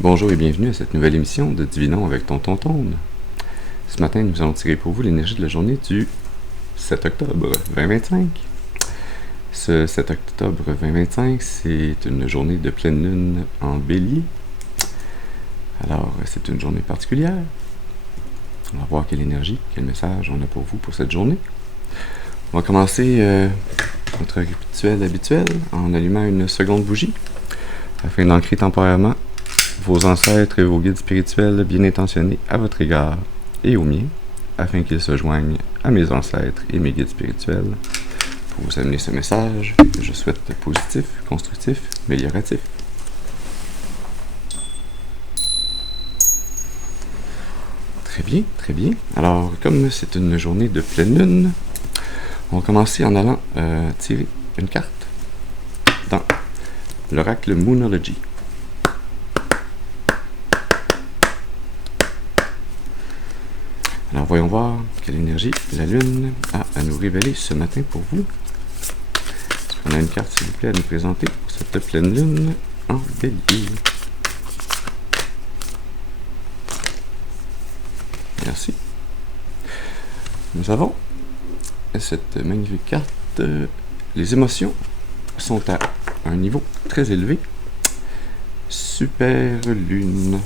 Bonjour et bienvenue à cette nouvelle émission de Divinons avec Tonton Tone. Ce matin, nous allons tirer pour vous l'énergie de la journée du 7 octobre 2025. Ce 7 octobre 2025, c'est une journée de pleine lune en bélier. Alors, c'est une journée particulière. On va voir quelle énergie, quel message on a pour vous pour cette journée. On va commencer notre rituel habituel en allumant une seconde bougie afin d'ancrer temporairement vos ancêtres et vos guides spirituels bien intentionnés à votre égard et au mien, afin qu'ils se joignent à mes ancêtres et mes guides spirituels pour vous amener ce message que je souhaite positif, constructif, amélioratif. Très bien, très bien. Alors, comme c'est une journée de pleine lune, on va commencer en allant tirer une carte dans l'oracle Moonology. Alors voyons voir quelle énergie la Lune a à nous révéler ce matin pour vous. On a une carte, s'il vous plaît, à nous présenter pour cette pleine Lune en bélier. Merci. Nous avons cette magnifique carte. Les émotions sont à un niveau très élevé. Super Lune.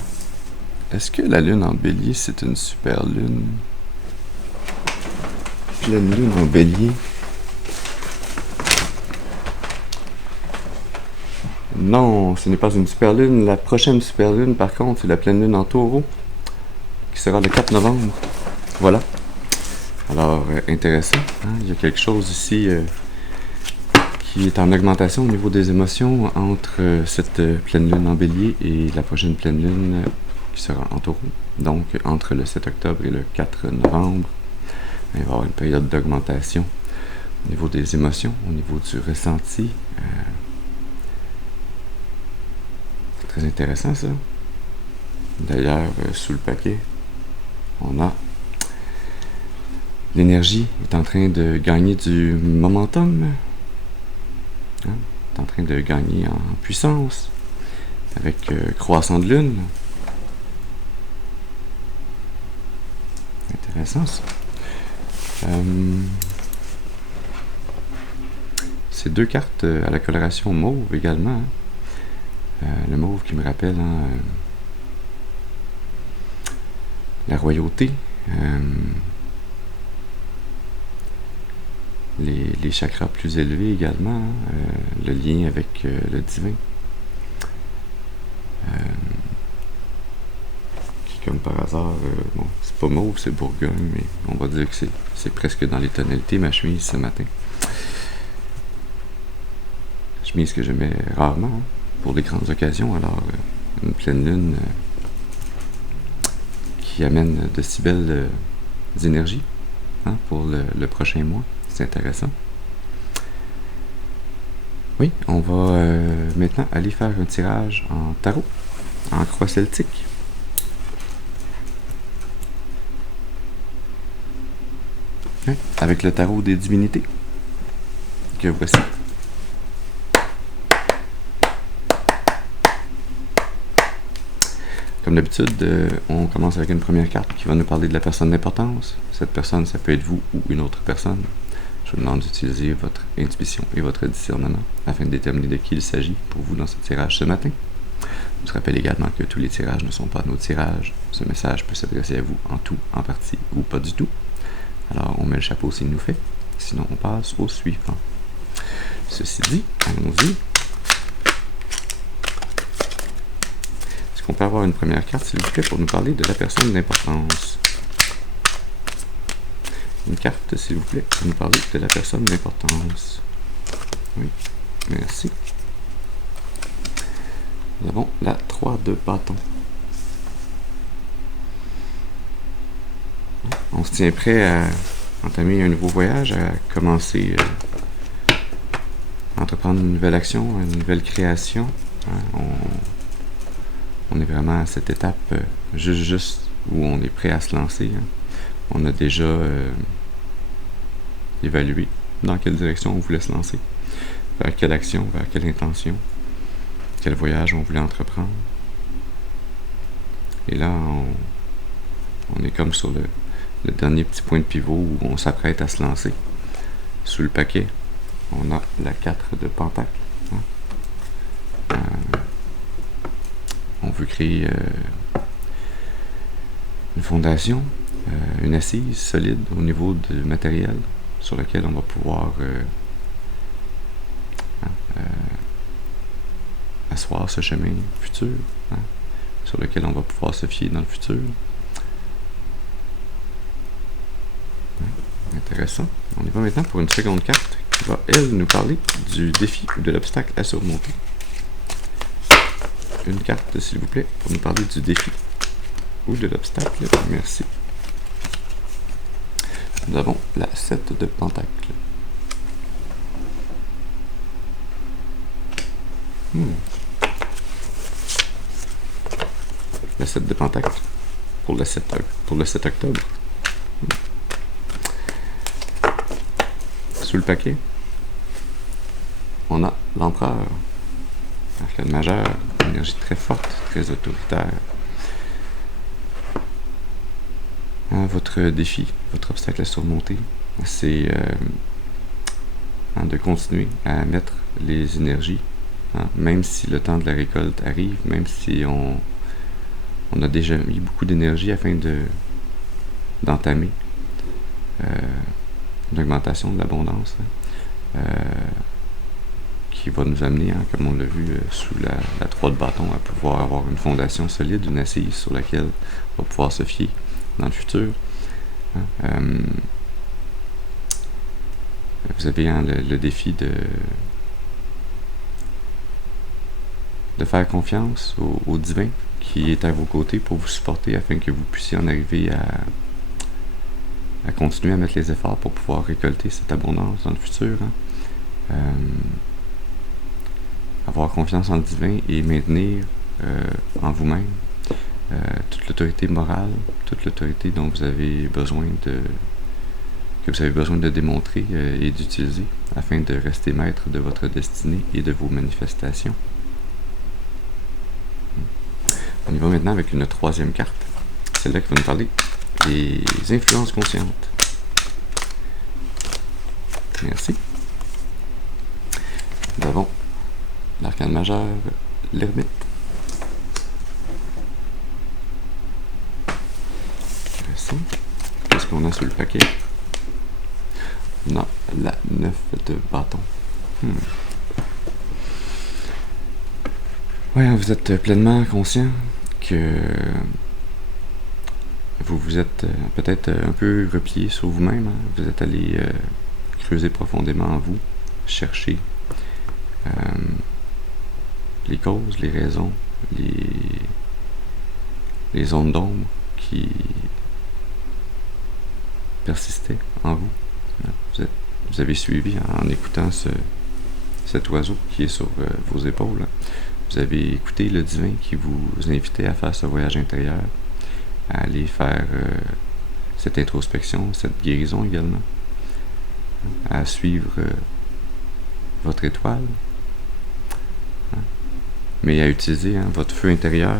Est-ce que la lune en bélier, c'est une super lune? Pleine lune en bélier. Non, ce n'est pas une super lune. La prochaine super lune, par contre, c'est la pleine lune en taureau, qui sera le 4 novembre. Voilà. Alors, intéressant. Hein? Il y a quelque chose ici qui est en augmentation au niveau des émotions entre cette pleine lune en bélier et la prochaine pleine lune qui sera en taureau. Donc, entre le 7 octobre et le 4 novembre, il va y avoir une période d'augmentation au niveau des émotions, au niveau du ressenti. C'est très intéressant, ça. D'ailleurs, sous le paquet, on a l'énergie est en train de gagner du momentum. Hein? Est en train de gagner en puissance avec croissant de lune. Intéressant, ça. Ces deux cartes à la coloration mauve également. Hein. Le mauve qui me rappelle la royauté. Les chakras plus élevés également. Le lien avec le divin. Comme par hasard, bon, c'est pas mauve, c'est Bourgogne, mais on va dire que c'est presque dans les tonalités ma chemise ce matin. Chemise que je mets rarement hein, pour des grandes occasions, alors une pleine lune qui amène de si belles énergies hein, pour le prochain mois. C'est intéressant. Oui, on va maintenant aller faire un tirage en tarot, en croix celtique. Avec le tarot des divinités que voici. Comme d'habitude, on commence avec une première carte qui va nous parler de la personne d'importance. Cette personne, ça peut être vous ou une autre personne. Je vous demande d'utiliser votre intuition et votre discernement afin de déterminer de qui il s'agit pour vous dans ce tirage ce matin. Je vous rappelle également que tous les tirages ne sont pas nos tirages. Ce message peut s'adresser à vous en tout, en partie ou pas du tout. Alors, on met le chapeau s'il nous fait. Sinon, on passe au suivant. Ceci dit, allons-y. Est-ce qu'on peut avoir une première carte, s'il vous plaît, pour nous parler de la personne d'importance? Une carte, s'il vous plaît, pour nous parler de la personne d'importance. Oui, merci. Nous avons la 3 de bâton. On se tient prêt à entamer un nouveau voyage, à commencer à entreprendre une nouvelle action, une nouvelle création. Hein, on est vraiment à cette étape juste où on est prêt à se lancer. Hein. On a déjà évalué dans quelle direction on voulait se lancer, vers quelle action, vers quelle intention, quel voyage on voulait entreprendre. Et là, on est comme sur le dernier petit point de pivot où on s'apprête à se lancer. Sous le paquet, on a la 4 de Pentacle. On veut créer une fondation, une assise solide au niveau du matériel sur lequel on va pouvoir asseoir ce chemin futur, sur lequel on va pouvoir se fier dans le futur. Intéressant. On y va maintenant pour une seconde carte qui va, elle, nous parler du défi ou de l'obstacle à surmonter. Une carte, s'il vous plaît, pour nous parler du défi ou de l'obstacle. Merci. Nous avons la 7 de Pentacle. La 7 de Pentacle pour le 7 octobre. Sous le paquet, on a l'Empereur, arcane majeur, énergie très forte, très autoritaire. Votre défi, votre obstacle à surmonter, c'est de continuer à mettre les énergies, même si le temps de la récolte arrive, même si on a déjà mis beaucoup d'énergie afin d'entamer une augmentation de l'abondance qui va nous amener, comme on l'a vu sous la 3 de bâton, à pouvoir avoir une fondation solide, une assise sur laquelle on va pouvoir se fier dans le futur. Vous avez le défi de faire confiance au divin qui est à vos côtés pour vous supporter afin que vous puissiez en arriver à continuer à mettre les efforts pour pouvoir récolter cette abondance dans le futur. Avoir confiance en le divin et maintenir en vous-même toute l'autorité morale, toute l'autorité dont vous avez besoin de démontrer et d'utiliser afin de rester maître de votre destinée et de vos manifestations. On y va maintenant avec une troisième carte, celle-là qui va nous parler des influences conscientes. Merci. Nous avons l'arcane majeur, l'ermite. Intéressant. Qu'est-ce qu'on a sous le paquet? On a la 9 de bâton. Ouais, vous êtes pleinement conscient que vous vous êtes peut-être un peu replié sur vous-même. Vous êtes allé creuser profondément en vous, chercher les causes, les raisons, les zones d'ombre qui persistaient en vous. Vous avez suivi en écoutant cet oiseau qui est sur vos épaules. Vous avez écouté le divin qui vous invitait à faire ce voyage intérieur, à aller faire cette introspection, cette guérison également, à suivre votre étoile, mais à utiliser votre feu intérieur,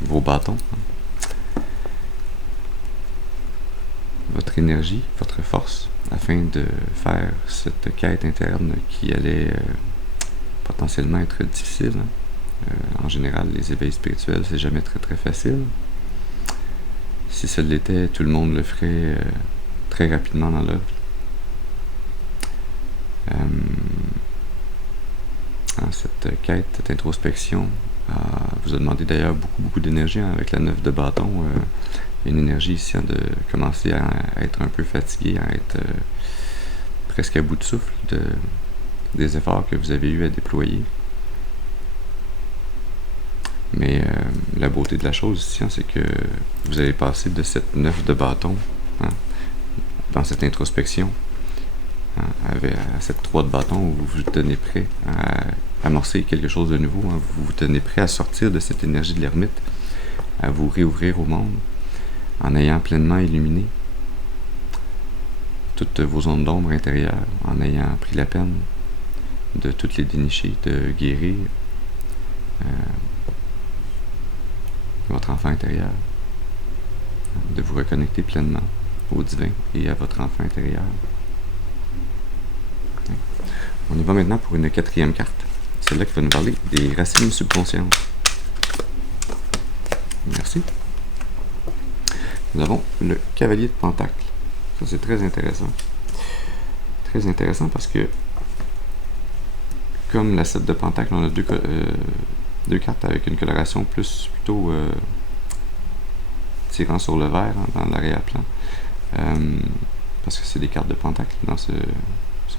vos bâtons, votre énergie, votre force, afin de faire cette quête interne qui allait potentiellement être difficile. En général, les éveils spirituels, c'est jamais très très facile. Si ça l'était, tout le monde le ferait très rapidement dans l'œuvre. Cette quête, cette introspection vous a demandé d'ailleurs beaucoup d'énergie avec la 9 de bâton. Une énergie ici de commencer à être un peu fatigué, à être presque à bout de souffle des efforts que vous avez eu à déployer. Mais la beauté de la chose ici, c'est que vous allez passer de cette 9 de bâton dans cette introspection à cette 3 de bâton où vous vous tenez prêt à amorcer quelque chose de nouveau. Vous vous tenez prêt à sortir de cette énergie de l'ermite, à vous réouvrir au monde en ayant pleinement illuminé toutes vos zones d'ombre intérieures, en ayant pris la peine de toutes les dénicher, de guérir, votre enfant intérieur, de vous reconnecter pleinement au divin et à votre enfant intérieur. On y va maintenant pour une quatrième carte, celle-là qui va nous parler des racines subconscientes. Merci. Nous avons le cavalier de Pentacle. Ça, c'est très intéressant. Très intéressant parce que, comme la 7 de Pentacle, on a deux cartes avec une coloration plutôt tirant sur le vert, hein, dans l'arrière-plan. Parce que c'est des cartes de Pentacle dans ce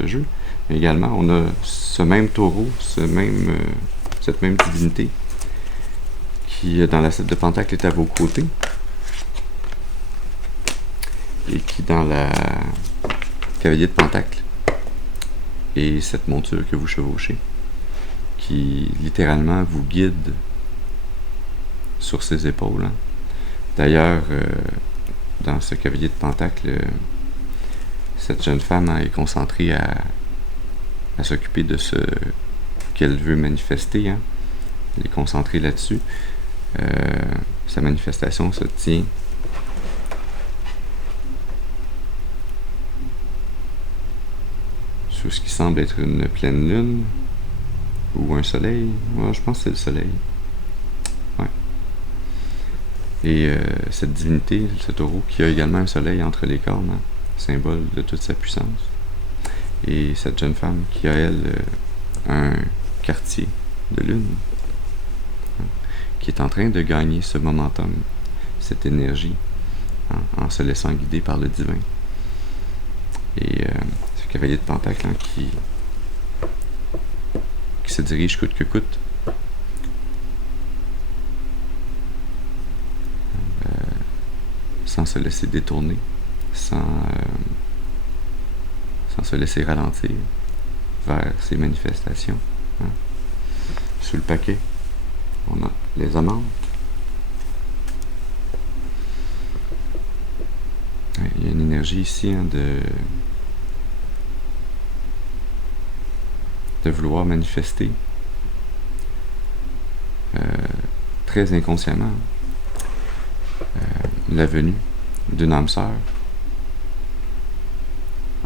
jeu. Mais également, on a ce même taureau, cette même divinité qui, dans la 7 de Pentacle, est à vos côtés. Et qui, dans la cavalier de Pentacle, est cette monture que vous chevauchez, qui littéralement vous guide sur ses épaules. Hein. D'ailleurs, dans ce cavalier de Pentacle, cette jeune femme est concentrée à s'occuper de ce qu'elle veut manifester. Hein. Elle est concentrée là-dessus. Sa manifestation se tient sous ce qui semble être une pleine lune ou un soleil. Ouais, je pense que c'est le soleil. Ouais. Et cette divinité, ce taureau, qui a également un soleil entre les cornes, hein, symbole de toute sa puissance. Et cette jeune femme qui a, elle, un quartier de lune, hein, qui est en train de gagner ce momentum, cette énergie, hein, en se laissant guider par le divin. Et ce cavalier de Pentacle, hein, qui se dirige coûte que coûte sans se laisser détourner, sans se laisser ralentir vers ces manifestations. Hein. Sous le paquet, on a les amantes. Il y a une énergie ici, hein, de vouloir manifester très inconsciemment la venue d'une âme sœur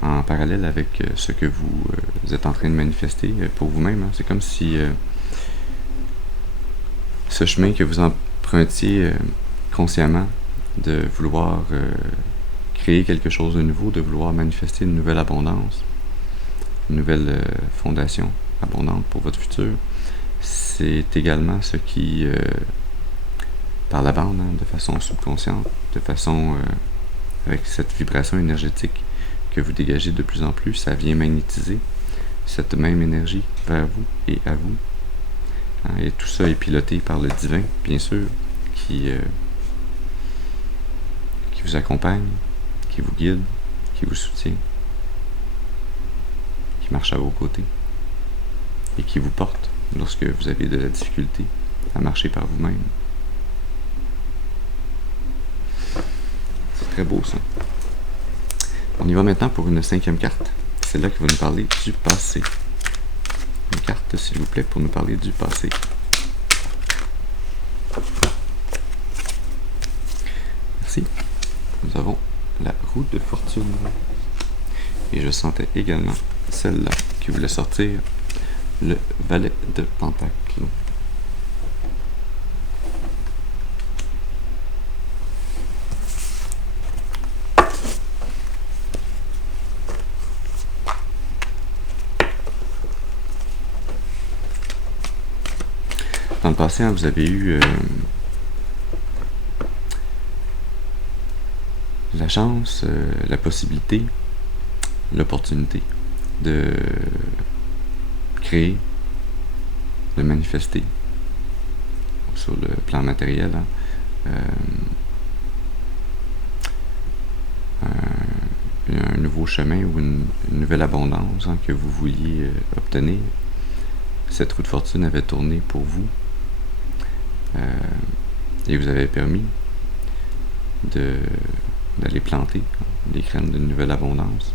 en parallèle avec ce que vous êtes en train de manifester pour vous-même. Hein. C'est comme si ce chemin que vous empruntiez consciemment de vouloir créer quelque chose de nouveau, de vouloir manifester une nouvelle abondance, une nouvelle fondation abondante pour votre futur, c'est également ce qui, par la bande, hein, de façon subconsciente, de façon avec cette vibration énergétique que vous dégagez de plus en plus, ça vient magnétiser cette même énergie vers vous et à vous. Hein, et tout ça est piloté par le divin, bien sûr, qui vous accompagne, qui vous guide, qui vous soutient, qui marche à vos côtés et qui vous porte lorsque vous avez de la difficulté à marcher par vous-même. C'est très beau, ça. On y va maintenant pour une 5e carte. C'est là qui va nous parler du passé. Une carte, s'il vous plaît, pour nous parler du passé. Merci. Nous avons la roue de fortune. Et je sentais également celle-là qui voulait sortir, le valet de pentacle. Dans le passé, hein, vous avez eu la chance, la possibilité, l'opportunité de créer, de manifester sur le plan matériel, hein, un nouveau chemin ou une nouvelle abondance, hein, que vous vouliez obtenir. Cette roue de fortune avait tourné pour vous et vous avez permis d'aller planter, hein, les graines d'une nouvelle abondance.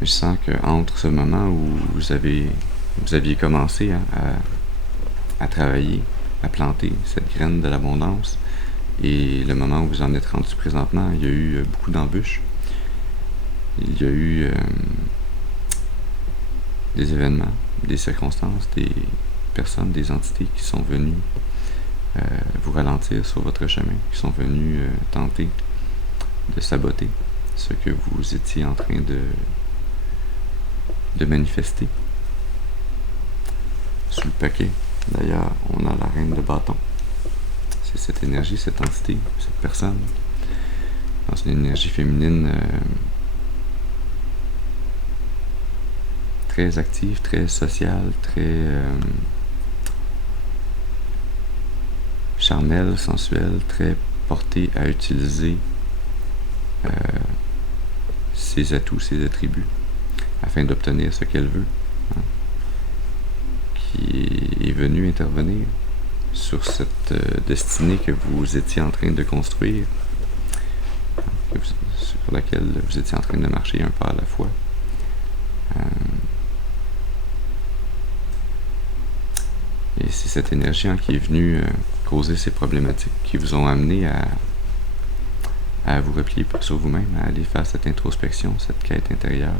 Je sens qu'entre ce moment où vous avez vous aviez commencé à travailler, à planter cette graine de l'abondance. Et le moment où vous en êtes rendu présentement, il y a eu beaucoup d'embûches. Il y a eu des événements, des circonstances, des personnes, des entités qui sont venues vous ralentir sur votre chemin, qui sont venues tenter de saboter ce que vous étiez en train de manifester. Sous le paquet, d'ailleurs, on a la reine de bâton. C'est cette énergie, cette entité, cette personne, dans une énergie féminine très active, très sociale, très charnelle, sensuelle, très portée à utiliser ses atouts, ses attributs, afin d'obtenir ce qu'elle veut, hein, qui est venue intervenir sur cette destinée que vous étiez en train de construire, hein, sur laquelle vous étiez en train de marcher un pas à la fois. Et c'est cette énergie qui est venue causer ces problématiques qui vous ont amené à vous replier sur vous-même, à aller faire cette introspection, cette quête intérieure,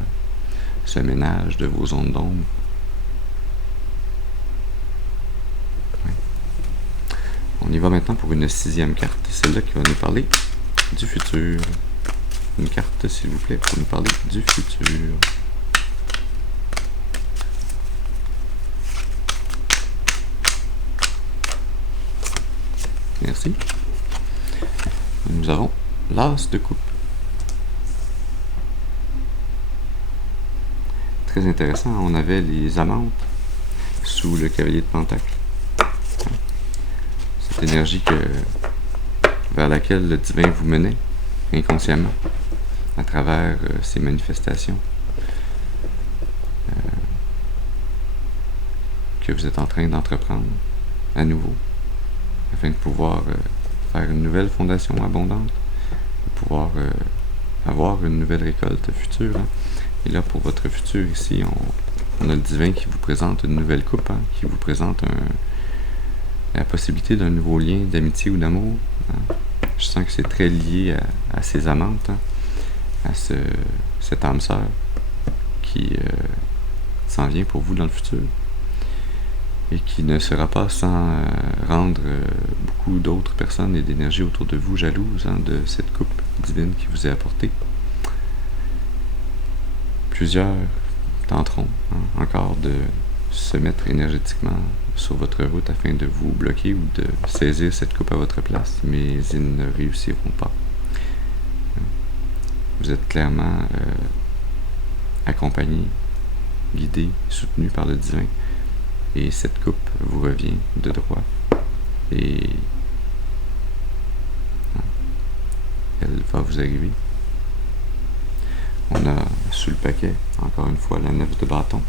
ce ménage de vos zones d'ombre. Ouais. On y va maintenant pour une 6e carte, celle-là qui va nous parler du futur. Une carte, s'il vous plaît, pour nous parler du futur. Merci. Nous avons l'as de coupe. Très intéressant, on avait les amantes sous le cavalier de pentacle. Cette énergie vers laquelle le divin vous menait inconsciemment à travers ces manifestations que vous êtes en train d'entreprendre à nouveau, afin de pouvoir faire une nouvelle fondation abondante, de pouvoir avoir une nouvelle récolte future. Hein. Et là, pour votre futur ici, on a le divin qui vous présente une nouvelle coupe, hein, qui vous présente la possibilité d'un nouveau lien d'amitié ou d'amour. Hein. Je sens que c'est très lié à ces amantes, hein, à cette âme sœur qui s'en vient pour vous dans le futur. Et qui ne sera pas sans rendre beaucoup d'autres personnes et d'énergie autour de vous jalouses, hein, de cette coupe divine qui vous est apportée. Plusieurs tenteront encore de se mettre énergétiquement sur votre route afin de vous bloquer ou de saisir cette coupe à votre place, mais ils ne réussiront pas. Vous êtes clairement accompagné, guidé, soutenu par le divin. Et cette coupe vous revient de droit. Et elle va vous arriver. On a sous le paquet, encore une fois, la 9 de bâton.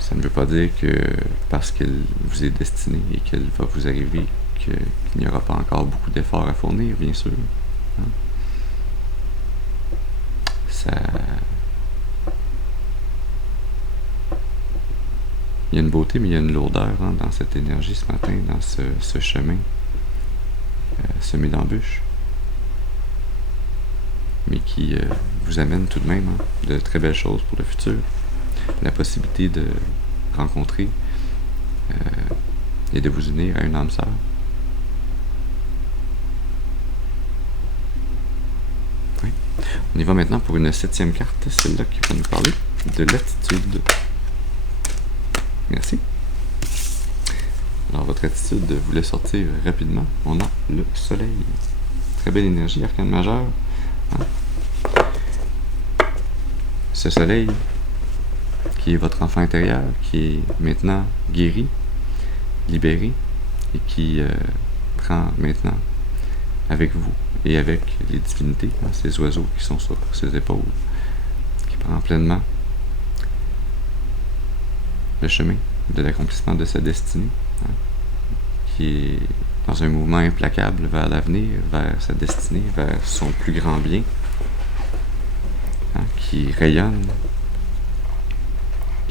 Ça ne veut pas dire que parce qu'elle vous est destinée et qu'elle va vous arriver, qu'il n'y aura pas encore beaucoup d'efforts à fournir, bien sûr. Il y a une beauté, mais il y a une lourdeur, hein, dans cette énergie ce matin, dans ce chemin semé d'embûches, mais qui vous amène tout de même, hein, de très belles choses pour le futur. La possibilité de rencontrer et de vous unir à une âme sœur. Oui. On y va maintenant pour une 7e carte, celle-là qui va nous parler de l'attitude. Merci. Alors, votre attitude voulait sortir rapidement. On a le soleil. Très belle énergie, arcane majeur. Hein? Ce soleil, qui est votre enfant intérieur, qui est maintenant guéri, libéré, et qui prend maintenant avec vous et avec les divinités, hein, ces oiseaux qui sont sur ses épaules, qui prend pleinement le chemin de l'accomplissement de sa destinée, hein, qui est dans un mouvement implacable vers l'avenir, vers sa destinée, vers son plus grand bien, hein, qui rayonne,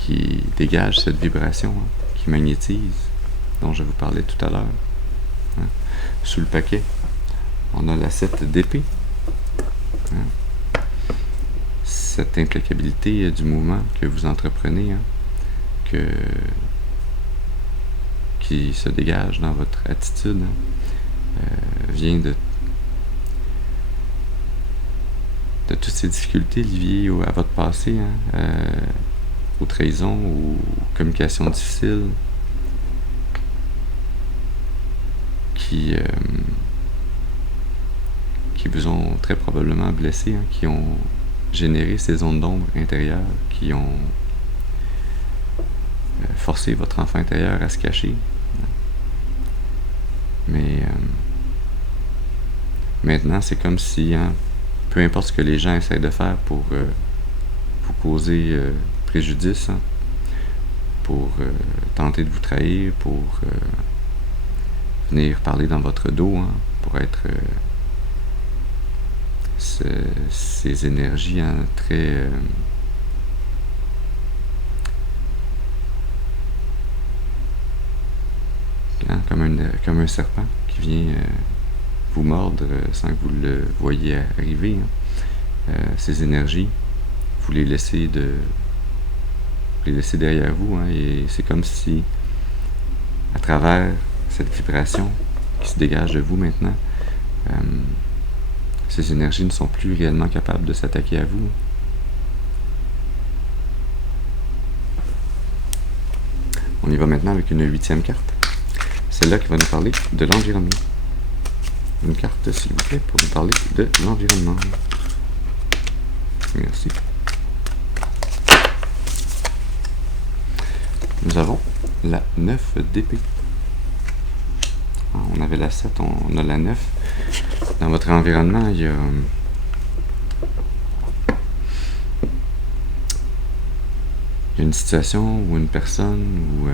qui dégage cette vibration, qui magnétise, dont je vous parlais tout à l'heure. Sous le paquet, on a la 7 d'épée. Cette implacabilité du mouvement que vous entreprenez, qui se dégage dans votre attitude, vient de toutes ces difficultés liées à votre passé, aux trahisons, aux communications difficiles, qui vous ont très probablement blessé, qui ont généré ces zones d'ombre intérieures, qui ont forcé votre enfant intérieur à se cacher. Mais maintenant, c'est comme si, peu importe ce que les gens essaient de faire pour vous causer préjudice, pour tenter de vous trahir, pour venir parler dans votre dos, pour être ces énergies très comme un serpent qui vient vous mordre sans que vous le voyiez arriver. Ces énergies, vous les laissez derrière vous, et c'est comme si, à travers cette vibration qui se dégage de vous maintenant, ces énergies ne sont plus réellement capables de s'attaquer à vous. On y va maintenant avec une 8e carte. Celle-là qui va nous parler de l'environnement. Une carte, s'il vous plaît, pour nous parler de l'environnement. Merci. Nous avons la 9 d'épée. On avait la 7, on a la 9. Dans votre environnement, il y a une situation ou une personne ou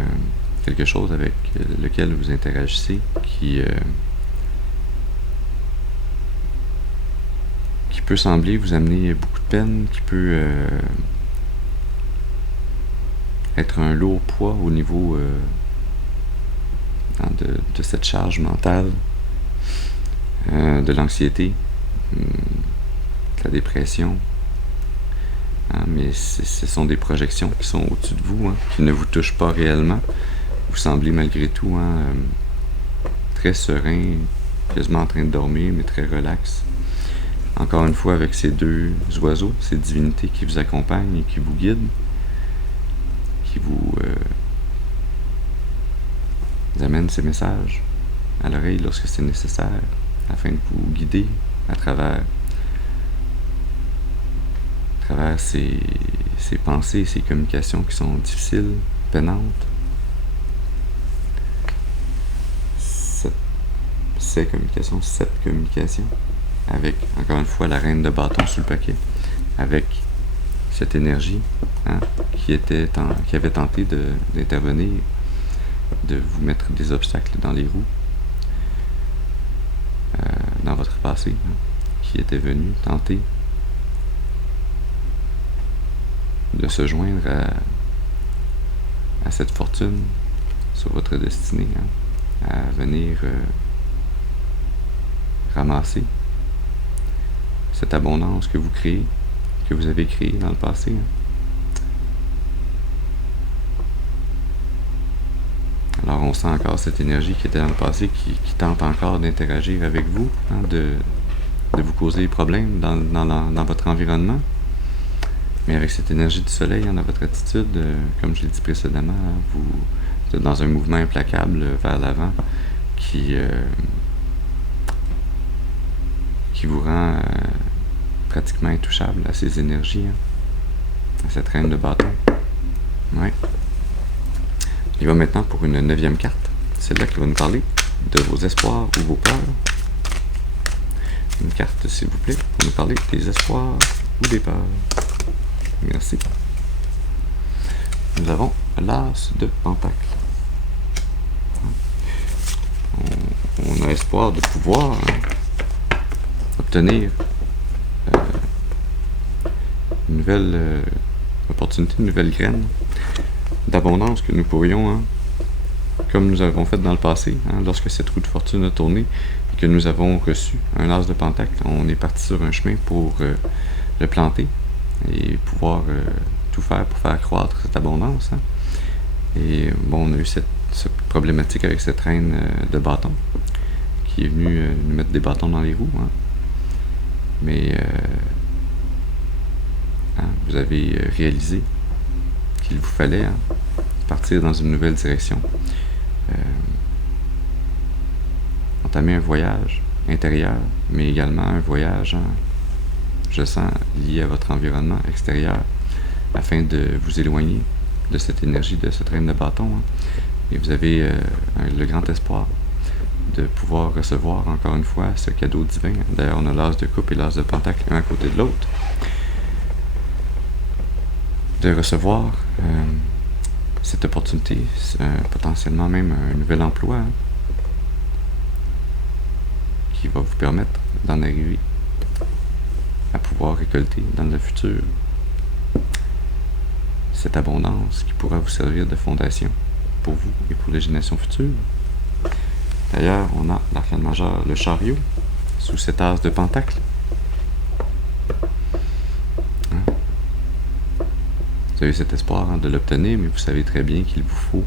quelque chose avec lequel vous interagissez qui peut sembler vous amener beaucoup de peine, qui peut être un lourd poids au niveau de cette charge mentale, de l'anxiété, de la dépression. Mais ce sont des projections qui sont au-dessus de vous, qui ne vous touchent pas réellement. Vous semblez malgré tout très serein, quasiment en train de dormir, mais très relax. Encore une fois, avec ces deux oiseaux, ces divinités qui vous accompagnent et qui vous guident, qui vous amènent ces messages à l'oreille lorsque c'est nécessaire, afin de vous guider à travers ces pensées, ces communications qui sont difficiles, peinantes. Cette communication, avec, encore une fois, la reine de bâton sous le paquet, avec cette énergie qui avait tenté d'intervenir, de vous mettre des obstacles dans les roues, dans votre passé, qui était venu tenter de se joindre à cette fortune sur votre destinée, à venir ramasser cette abondance que vous créez, que vous avez créée dans le passé. Alors on sent encore cette énergie qui était dans le passé, qui tente encore d'interagir avec vous, de vous causer des problèmes dans votre environnement. Mais avec cette énergie du soleil, dans votre attitude, comme je l'ai dit précédemment, vous êtes dans un mouvement implacable vers l'avant qui vous rend pratiquement intouchable à ces énergies, à cette reine de bâton. Ouais. Il va maintenant pour une 9e carte, celle-là qui va nous parler de vos espoirs ou vos peurs. Une carte, s'il vous plaît, pour nous parler des espoirs ou des peurs. Merci. Nous avons l'as de pentacle. On a espoir de pouvoir obtenir une nouvelle opportunité, une nouvelle graine d'abondance que nous pourrions, hein, comme nous avons fait dans le passé, hein, lorsque cette roue de fortune a tourné et que nous avons reçu un as de pentacle, on est parti sur un chemin pour le planter et pouvoir tout faire pour faire croître cette abondance. Hein. Et bon, on a eu cette problématique avec cette reine de bâton qui est venue nous mettre des bâtons dans les roues. Hein. Mais hein, vous avez réalisé qu'il vous fallait hein, partir dans une nouvelle direction. Entamer un voyage intérieur, mais également un voyage, hein, je sens, lié à votre environnement extérieur, afin de vous éloigner de cette énergie, de cette reine de bâton. Hein. Et vous avez le grand espoir de pouvoir recevoir, encore une fois, ce cadeau divin. D'ailleurs, on a l'as de coupe et l'as de pentacle l'un à côté de l'autre. De recevoir cette opportunité, potentiellement même un nouvel emploi hein, qui va vous permettre d'en arriver à pouvoir récolter dans le futur cette abondance qui pourra vous servir de fondation pour vous et pour les générations futures. D'ailleurs, on a l'arcane majeur, le chariot, sous cet as de pentacle. Hein? Vous avez cet espoir hein, de l'obtenir, mais vous savez très bien qu'il vous faut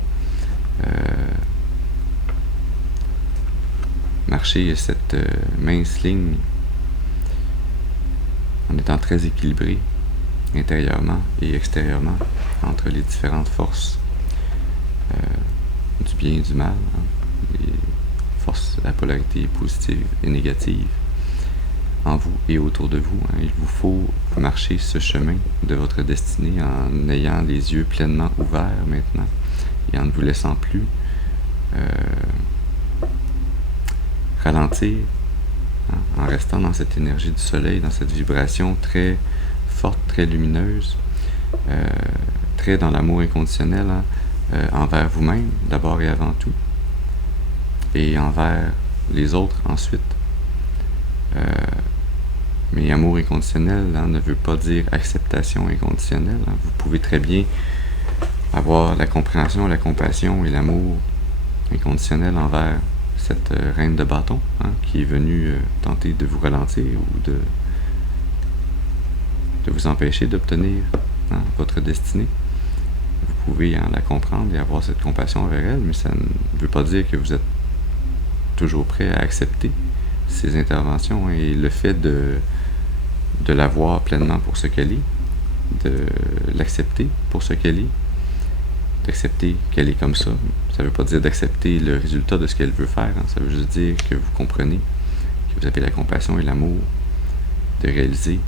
marcher cette mince ligne en étant très équilibré intérieurement et extérieurement entre les différentes forces du bien et du mal, hein, les forces, la polarité positive et négative en vous et autour de vous. Hein. Il vous faut marcher ce chemin de votre destinée en ayant les yeux pleinement ouverts maintenant et en ne vous laissant plus ralentir, hein, en restant dans cette énergie du soleil, dans cette vibration très forte, très lumineuse, très dans l'amour inconditionnel hein, envers vous-même d'abord et avant tout, et envers les autres ensuite. Mais amour inconditionnel hein, ne veut pas dire acceptation inconditionnelle. Hein. Vous pouvez très bien avoir la compréhension, la compassion et l'amour inconditionnel envers cette reine de bâton hein, qui est venue tenter de vous ralentir ou de vous empêcher d'obtenir hein, votre destinée. Vous pouvez hein, la comprendre et avoir cette compassion envers elle, mais ça ne veut pas dire que vous êtes toujours prêt à accepter ces interventions hein, et le fait de la voir pleinement pour ce qu'elle est, de l'accepter pour ce qu'elle est, d'accepter qu'elle est comme ça. Ça ne veut pas dire d'accepter le résultat de ce qu'elle veut faire, hein. Ça veut juste dire que vous comprenez, que vous avez la compassion et l'amour de réaliser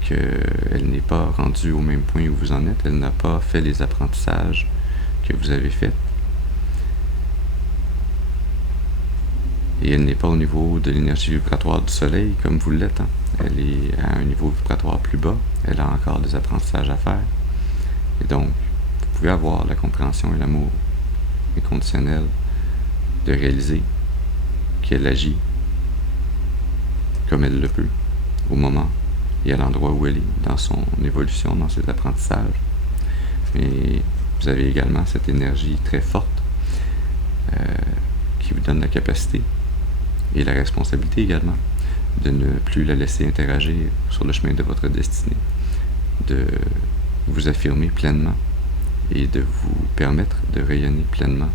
qu'elle n'est pas rendue au même point où vous en êtes, elle n'a pas fait les apprentissages que vous avez faits. Et elle n'est pas au niveau de l'énergie vibratoire du soleil comme vous l'êtes. Hein. Elle est à un niveau vibratoire plus bas. Elle a encore des apprentissages à faire. Et donc, vous pouvez avoir la compréhension et l'amour inconditionnel de réaliser qu'elle agit comme elle le peut, au moment et à l'endroit où elle est, dans son évolution, dans ses apprentissages. Mais vous avez également cette énergie très forte qui vous donne la capacité et la responsabilité également de ne plus la laisser interagir sur le chemin de votre destinée, de vous affirmer pleinement et de vous permettre de rayonner pleinement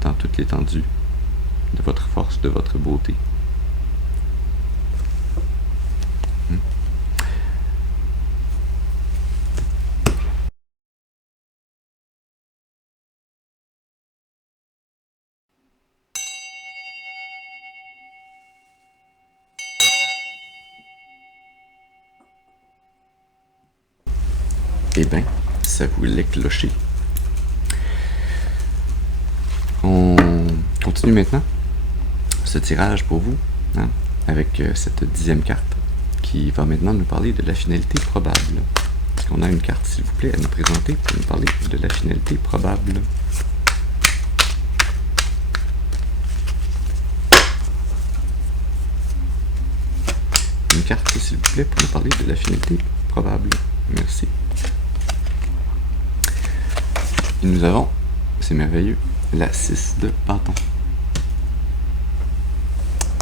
dans toute l'étendue de votre force, de votre beauté. Eh bien, ça voulait clocher. On continue maintenant ce tirage pour vous, hein, avec cette 10e carte qui va maintenant nous parler de la finalité probable. Est-ce qu'on a une carte, s'il vous plaît, à nous présenter pour nous parler de la finalité probable? Une carte, s'il vous plaît, pour nous parler de la finalité probable. Merci. Et nous avons, c'est merveilleux, la 6 de bâton.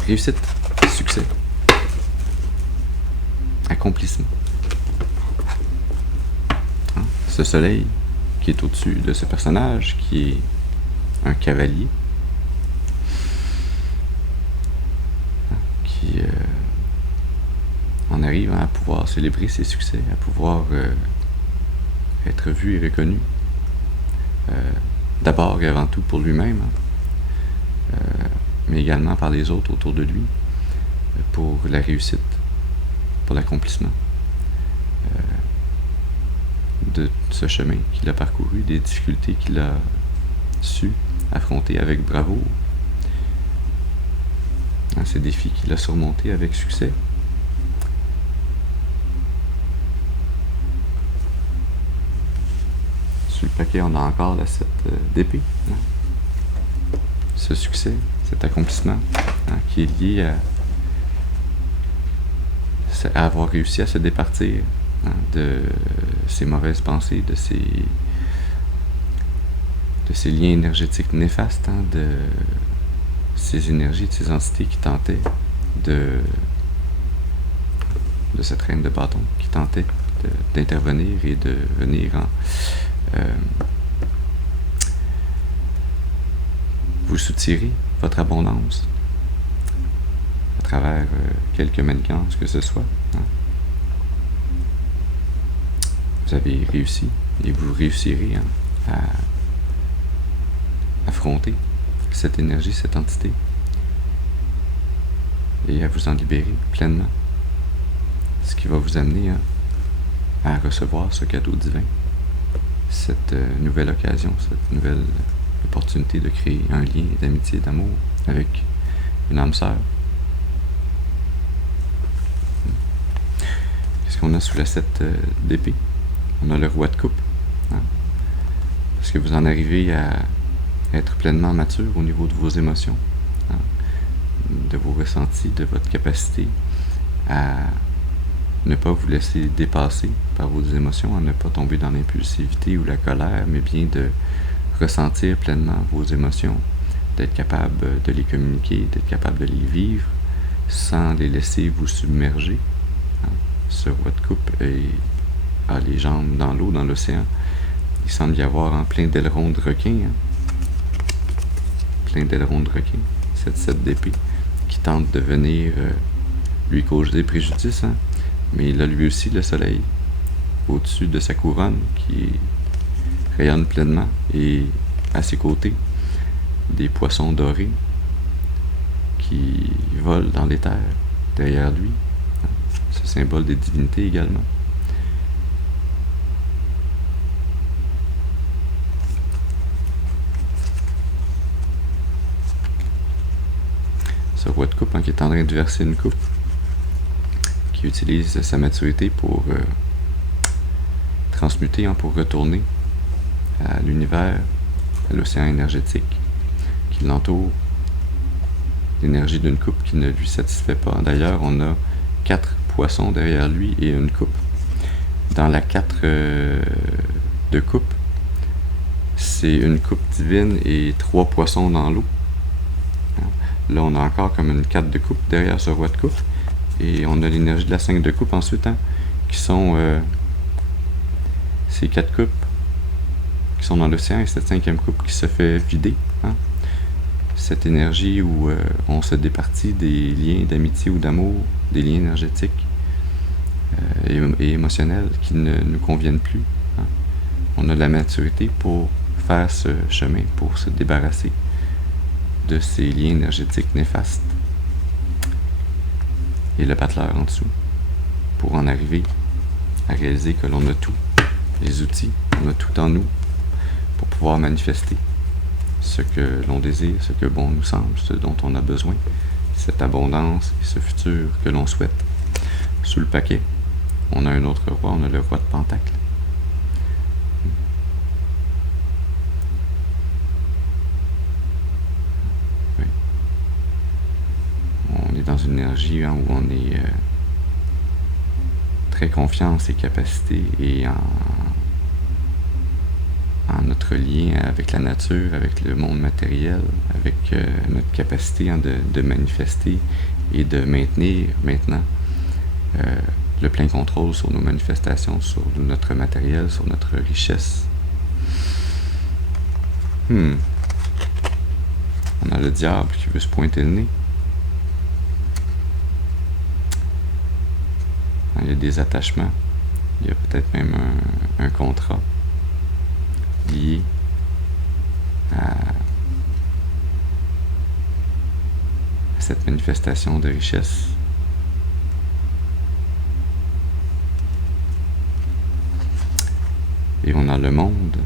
Réussite, succès, accomplissement. Hein? Ce soleil qui est au-dessus de ce personnage, qui est un cavalier, hein? Qui en arrive à pouvoir célébrer ses succès, à pouvoir être vu et reconnu. D'abord et avant tout pour lui-même, hein? Mais également par les autres autour de lui, pour la réussite, pour l'accomplissement de ce chemin qu'il a parcouru, des difficultés qu'il a su affronter avec bravoure, hein, ces défis qu'il a surmontés avec succès. Sur le paquet, on a encore la 7 d'épée. Hein? Ce succès, cet accomplissement, hein, qui est lié à avoir réussi à se départir, hein, de ces mauvaises pensées, de ces liens énergétiques néfastes, hein, de ces énergies, de ces entités qui tentaient de cette reine de bâton, qui tentait d'intervenir et de venir vous soutirer votre abondance à travers quelque manigance que ce soit. Hein. Vous avez réussi et vous réussirez, hein, à affronter cette énergie, cette entité, et à vous en libérer pleinement, ce qui va vous amener, hein, à recevoir ce cadeau divin, cette nouvelle occasion, cette nouvelle opportunité de créer un lien d'amitié, d'amour avec une âme sœur. Qu'est-ce qu'on a sous la 7 d'épée? On a le roi de coupe. Hein? Parce que vous en arrivez à être pleinement mature au niveau de vos émotions, hein? De vos ressentis, de votre capacité à ne pas vous laisser dépasser par vos émotions, à ne pas tomber dans l'impulsivité ou la colère, mais bien de ressentir pleinement vos émotions, d'être capable de les communiquer, d'être capable de les vivre sans les laisser vous submerger. Hein? Ce roi de coupe a les jambes dans l'eau, dans l'océan. Il semble y avoir plein d'ailerons de requin. Hein? Plein d'ailerons de requin. Cette 7 d'épée qui tente de venir lui causer préjudice, hein? Mais il a lui aussi le soleil au-dessus de sa couronne qui rayonne pleinement, et à ses côtés des poissons dorés qui volent dans les terres derrière lui, hein? Ce symbole des divinités également. Ce roi de coupe, hein, qui est en train de verser une coupe, qui utilise sa maturité pour transmuter, hein, pour retourner à l'univers, à l'océan énergétique qui l'entoure, l'énergie d'une coupe qui ne lui satisfait pas. D'ailleurs, on a 4 poissons derrière lui et une coupe. Dans la 4 de coupe, c'est une coupe divine et 3 poissons dans l'eau. Là, on a encore comme une 4 de coupe derrière ce roi de coupe. Et on a l'énergie de la 5 de coupe ensuite, hein, qui sont ces 4 coupes qui sont dans l'océan, et cette 5e coupe qui se fait vider. Hein. Cette énergie où on se départit des liens d'amitié ou d'amour, des liens énergétiques et émotionnels qui ne nous conviennent plus. Hein. On a la maturité pour faire ce chemin, pour se débarrasser de ces liens énergétiques néfastes. Et le battleur en dessous, pour en arriver à réaliser que l'on a tout, les outils, on a tout en nous pour pouvoir manifester ce que l'on désire, ce que bon nous semble, ce dont on a besoin, cette abondance et ce futur que l'on souhaite. Sous le paquet, on a un autre roi, on a le roi de Pentacle. Oui. On est dans une énergie, hein, où on est très confiant en ses capacités et en en notre lien avec la nature, avec le monde matériel, avec notre capacité de manifester et de maintenir maintenant le plein contrôle sur nos manifestations, sur notre matériel, sur notre richesse. On a le diable qui veut se pointer le nez. Il y a des attachements. Il y a peut-être même un contrat lié à cette manifestation de richesse. Et on a le monde.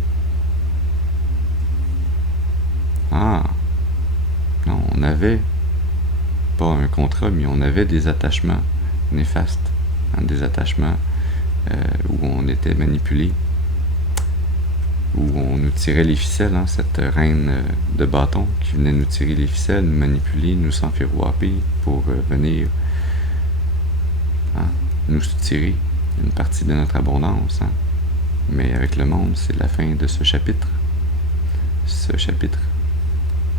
Ah, non, on avait pas un contrat, mais on avait des attachemts néfastes, des attachements où on était manipulé, où on nous tirait les ficelles, cette reine de bâton qui venait nous tirer les ficelles, nous manipuler, nous s'enfirouaper pour venir nous soutirer une partie de notre abondance. Mais avec le monde, c'est la fin de ce chapitre. Ce chapitre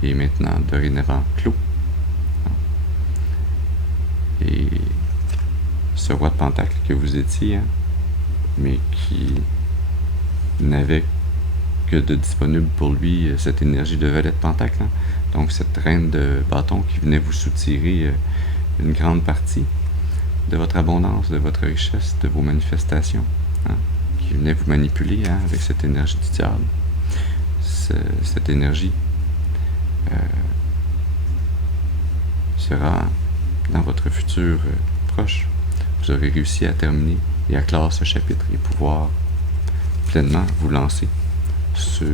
est maintenant dorénavant clos. Et ce roi de Pentacle que vous étiez, mais qui n'avait que de disponible pour lui cette énergie de valet de Pentacle. Donc cette reine de bâton qui venait vous soutirer une grande partie de votre abondance, de votre richesse, de vos manifestations, qui venait vous manipuler avec cette énergie du diable. Cette énergie sera dans votre futur proche. Vous aurez réussi à terminer et à clore ce chapitre et pouvoir pleinement vous lancer sur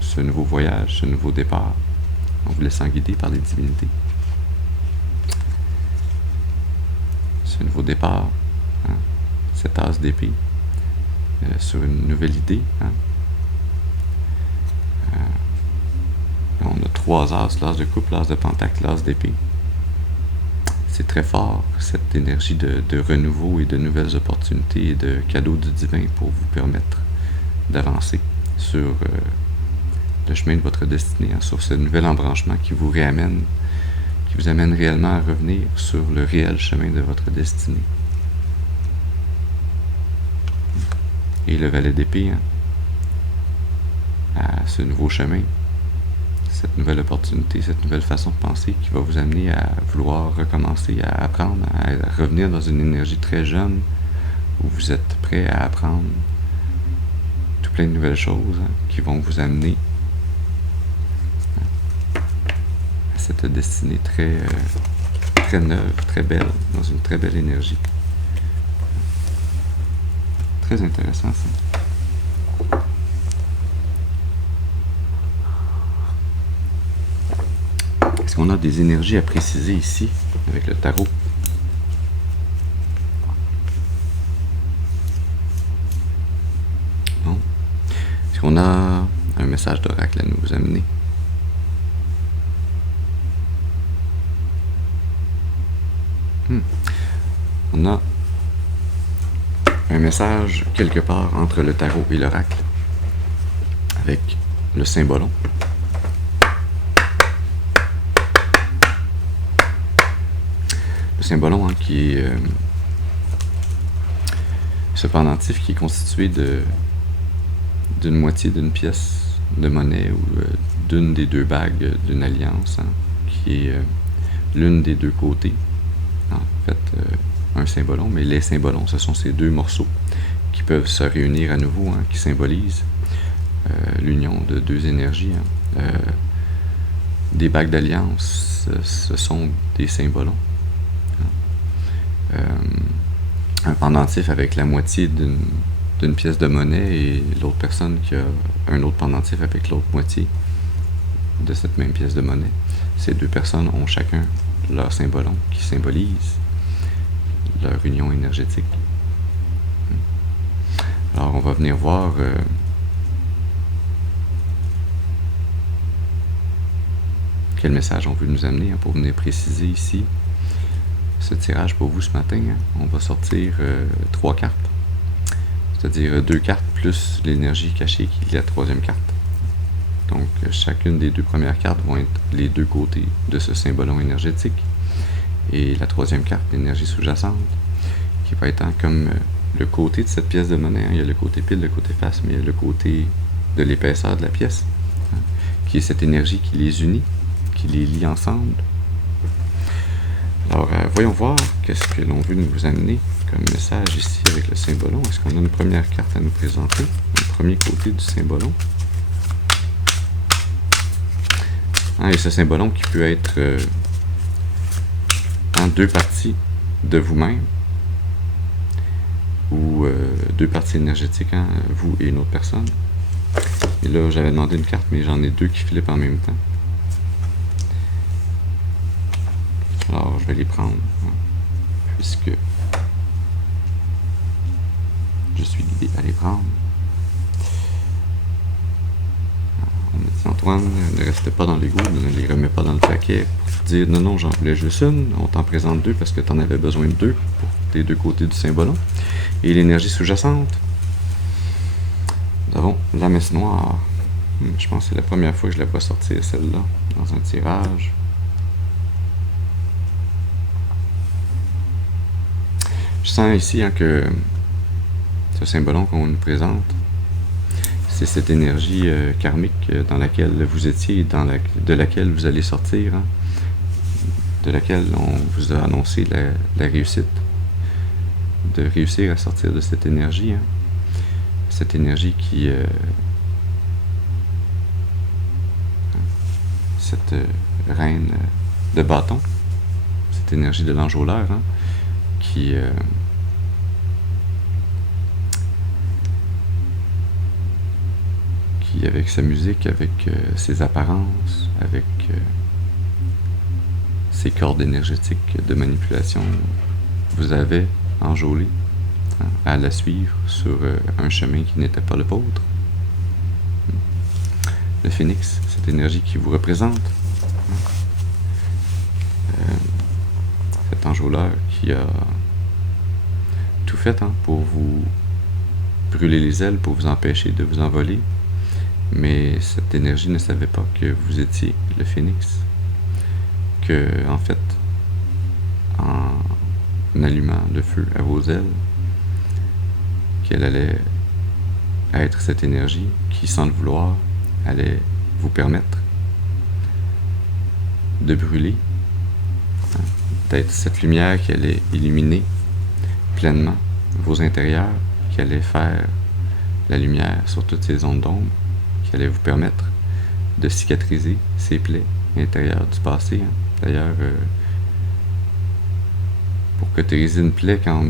ce nouveau voyage, ce nouveau départ, en vous laissant guider par les divinités. Ce nouveau départ, cette as d'épée, sur une nouvelle idée. On a 3 as, l'as de coupe, l'as de pentacle, l'as d'épée. C'est très fort, cette énergie de renouveau et de nouvelles opportunités et de cadeaux du divin pour vous permettre d'avancer sur le chemin de votre destinée, sur ce nouvel embranchement qui vous réamène, qui vous amène réellement à revenir sur le réel chemin de votre destinée. Et le valet d'épée, à ce nouveau chemin, cette nouvelle opportunité, cette nouvelle façon de penser qui va vous amener à vouloir recommencer, à apprendre, à revenir dans une énergie très jeune où vous êtes prêt à apprendre tout plein de nouvelles choses qui vont vous amener à cette destinée très, très neuve, très belle, dans une très belle énergie. Très intéressant ça. Est-ce qu'on a des énergies à préciser ici avec le tarot? Non. Est-ce qu'on a un message d'oracle à nous amener? On a un message quelque part entre le tarot et l'oracle avec le symbolon. Le symbolon qui est ce pendentif qui est constitué d'une moitié d'une pièce de monnaie ou d'une des 2 bagues d'une alliance qui est l'une des 2 côtés. En fait, un symbolon, mais les symbolons, ce sont ces 2 morceaux qui peuvent se réunir à nouveau, qui symbolisent l'union de 2 énergies. Des bagues d'alliance, ce sont des symbolons. Un pendentif avec la moitié d'une pièce de monnaie et l'autre personne qui a un autre pendentif avec l'autre moitié de cette même pièce de monnaie. Ces 2 personnes ont chacun leur symbolon qui symbolise leur union énergétique. Alors on va venir voir quel message on veut nous amener pour venir préciser ici ce tirage pour vous ce matin. On va sortir 3 cartes. c'est-à-dire 2 cartes plus l'énergie cachée qui est la troisième carte. Donc, chacune des 2 premières cartes vont être les 2 côtés de ce symbolon énergétique. Et la troisième carte, l'énergie sous-jacente, qui va être comme le côté de cette pièce de monnaie. Il y a le côté pile, le côté face, mais il y a le côté de l'épaisseur de la pièce, qui est cette énergie qui les unit, qui les lie ensemble. Alors, voyons voir qu'est-ce que l'on veut nous amener comme message ici avec le symbolon. Est-ce qu'on a une première carte à nous présenter? Le premier côté du symbolon. Et ce symbolon qui peut être en 2 parties de vous-même, ou 2 parties énergétiques, vous et une autre personne. Et là, j'avais demandé une carte, mais j'en ai 2 qui flippent en même temps. Alors, je vais les prendre, puisque je suis guidé à les prendre. On me dit, Antoine, ne reste pas dans l'égout, ne les remets pas dans le paquet pour te dire, non, j'en voulais juste une. On t'en présente 2 parce que tu en avais besoin de 2 pour tes 2 côtés du symbolon. Et l'énergie sous-jacente. Nous avons la messe noire. Je pense que c'est la première fois que je la vois sortir, celle-là, dans un tirage. Je sens ici que ce symbolon qu'on nous présente, c'est cette énergie karmique dans laquelle vous étiez et de laquelle vous allez sortir, de laquelle on vous a annoncé la réussite, de réussir à sortir de cette énergie. Cette énergie qui... cette reine de bâton, cette énergie de l'enjôleur, qui avec sa musique, avec ses apparences, avec ses cordes énergétiques de manipulation, vous avez enjôlé à la suivre sur un chemin qui n'était pas le vôtre. Le phénix, cette énergie qui vous représente, cet enjôleur qui a tout fait pour vous brûler les ailes, pour vous empêcher de vous envoler, mais cette énergie ne savait pas que vous étiez le phénix, que en fait, en allumant le feu à vos ailes, qu'elle allait être cette énergie qui, sans le vouloir, allait vous permettre de brûler, d'être cette lumière qui allait illuminer pleinement vos intérieurs, qui allait faire la lumière sur toutes ces ondes d'ombre, qui allait vous permettre de cicatriser ces plaies intérieures du passé. D'ailleurs, pour cautériser une plaie quand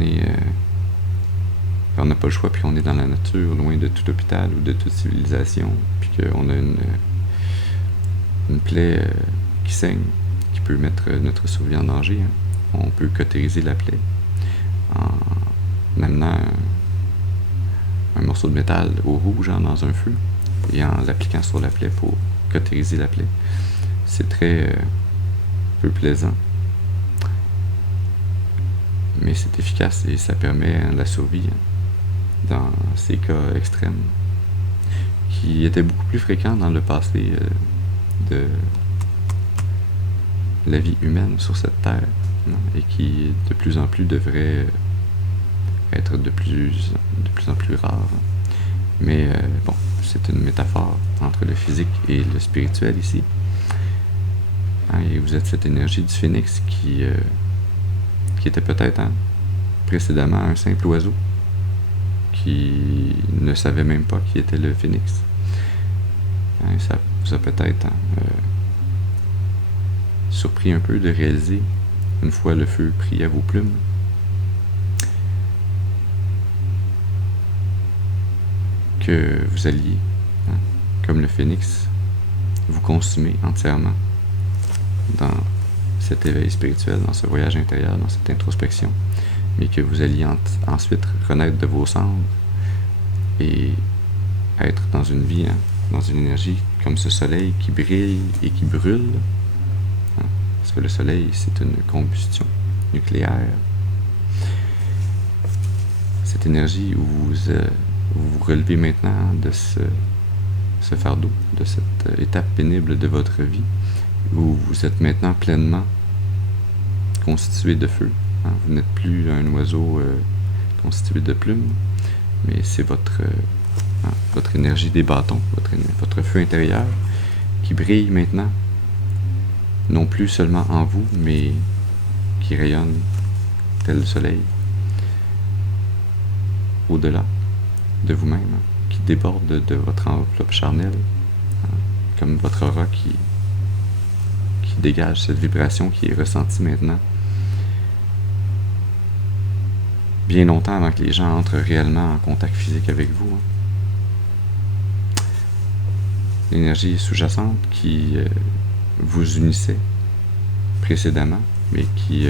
on n'a pas le choix, puis on est dans la nature, loin de tout hôpital ou de toute civilisation, puis qu'on a une plaie qui saigne, qui peut mettre notre survie en danger, on peut cautériser la plaie en amenant un morceau de métal au rouge dans un feu et en l'appliquant sur la plaie pour cautériser la plaie. C'est très peu plaisant, mais c'est efficace et ça permet la survie dans ces cas extrêmes qui étaient beaucoup plus fréquents dans le passé de la vie humaine sur cette terre, et qui de plus en plus devraient être de plus en plus rares. Mais bon, c'est une métaphore entre le physique et le spirituel ici. Et vous êtes cette énergie du phénix qui était peut-être précédemment un simple oiseau qui ne savait même pas qui était le phénix. Ça vous a peut-être surpris un peu de réaliser, une fois le feu pris à vos plumes, que vous alliez, comme le phénix, vous consumer entièrement dans cet éveil spirituel, dans ce voyage intérieur, dans cette introspection, mais que vous alliez ensuite renaître de vos cendres et être dans une vie, dans une énergie comme ce soleil qui brille et qui brûle, parce que le soleil, c'est une combustion nucléaire. cette énergie où vous vous relevez maintenant de ce fardeau, de cette étape pénible de votre vie, où vous êtes maintenant pleinement constitué de feu. Hein? Vous n'êtes plus un oiseau constitué de plumes, mais c'est votre énergie des bâtons, votre feu intérieur qui brille maintenant, non plus seulement en vous, mais qui rayonne tel le soleil au-delà de vous-même, hein, qui déborde de votre enveloppe charnelle, hein, comme votre aura qui dégage cette vibration qui est ressentie maintenant, bien longtemps avant que les gens entrent réellement en contact physique avec vous. Hein. L'énergie sous-jacente qui vous unissait précédemment, mais qui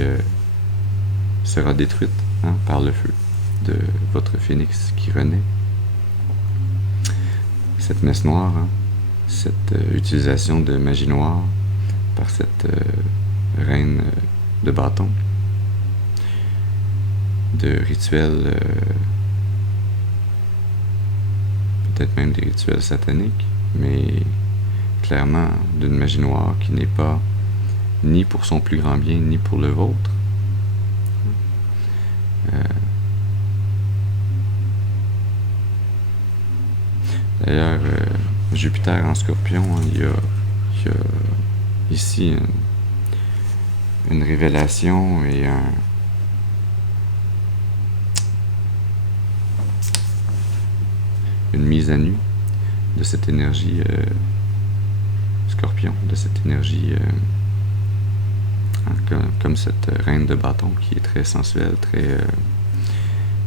sera détruite, hein, par le feu de votre phénix qui renaît. Cette messe noire, hein, cette utilisation de magie noire par cette reine de bâton, de rituels, peut-être même des rituels sataniques, mais clairement d'une magie noire qui n'est pas ni pour son plus grand bien, ni pour le vôtre. D'ailleurs, Jupiter en Scorpion, hein, il y a ici une révélation et une mise à nu de cette énergie Scorpion, de cette énergie comme cette reine de bâton qui est très sensuelle,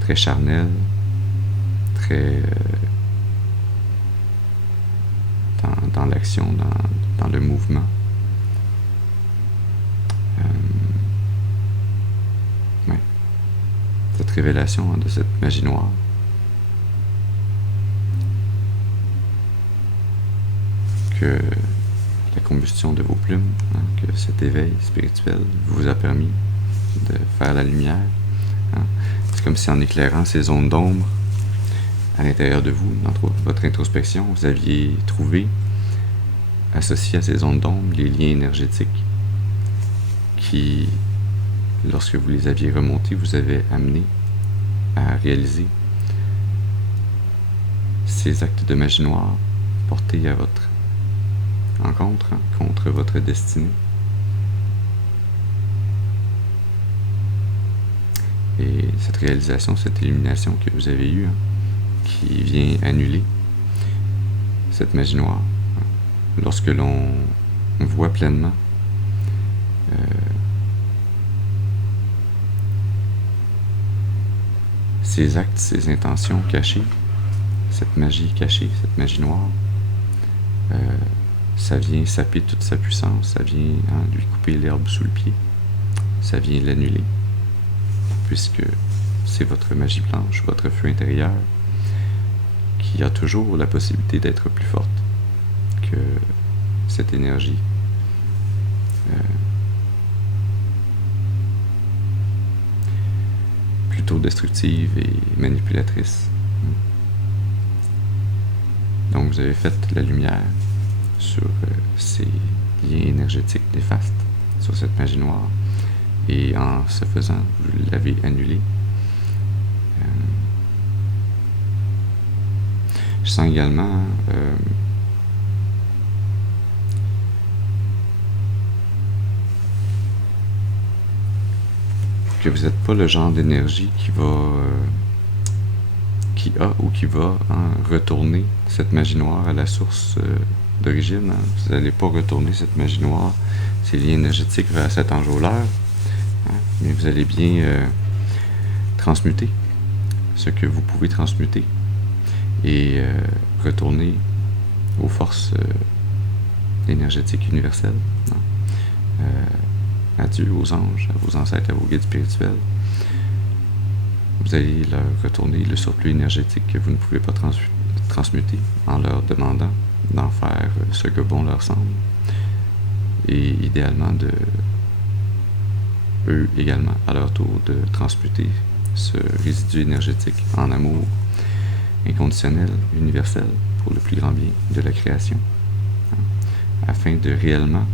très charnelle, très dans l'action, dans le mouvement. Ouais. Cette révélation, hein, de cette magie noire. Que la combustion de vos plumes, hein, que cet éveil spirituel vous a permis de faire la lumière. Hein. C'est comme si en éclairant ces zones d'ombre à l'intérieur de vous, dans votre introspection, vous aviez trouvé, associé à ces zones d'ombre, les liens énergétiques qui, lorsque vous les aviez remontés, vous avaient amené à réaliser ces actes de magie noire portés à votre rencontre, hein, contre votre destinée. Et cette réalisation, cette illumination que vous avez eue, hein, qui vient annuler cette magie noire, hein, lorsque l'on voit pleinement ces actes, ces intentions cachées, cette magie cachée, cette magie noire, ça vient saper toute sa puissance, ça vient, hein, lui couper l'herbe sous le pied, ça vient l'annuler, puisque c'est votre magie blanche, votre feu intérieur, qui a toujours la possibilité d'être plus forte que cette énergie plutôt destructive et manipulatrice. Donc vous avez fait la lumière sur ces liens énergétiques néfastes, sur cette magie noire, et en ce faisant, vous l'avez annulée. Je sens également que vous n'êtes pas le genre d'énergie qui va retourner cette magie noire à la source d'origine. Hein. Vous n'allez pas retourner cette magie noire, ces liens énergétiques vers cet enjôleur, hein, mais vous allez bien transmuter ce que vous pouvez transmuter et retourner aux forces énergétiques universelles. Hein. À Dieu, aux anges, à vos ancêtres, à vos guides spirituels. Vous allez leur retourner le surplus énergétique que vous ne pouvez pas transmuter en leur demandant d'en faire ce que bon leur semble. Et idéalement eux également, à leur tour, de transmuter ce résidu énergétique en amour inconditionnel, universel, pour le plus grand bien de la création, afin de réellement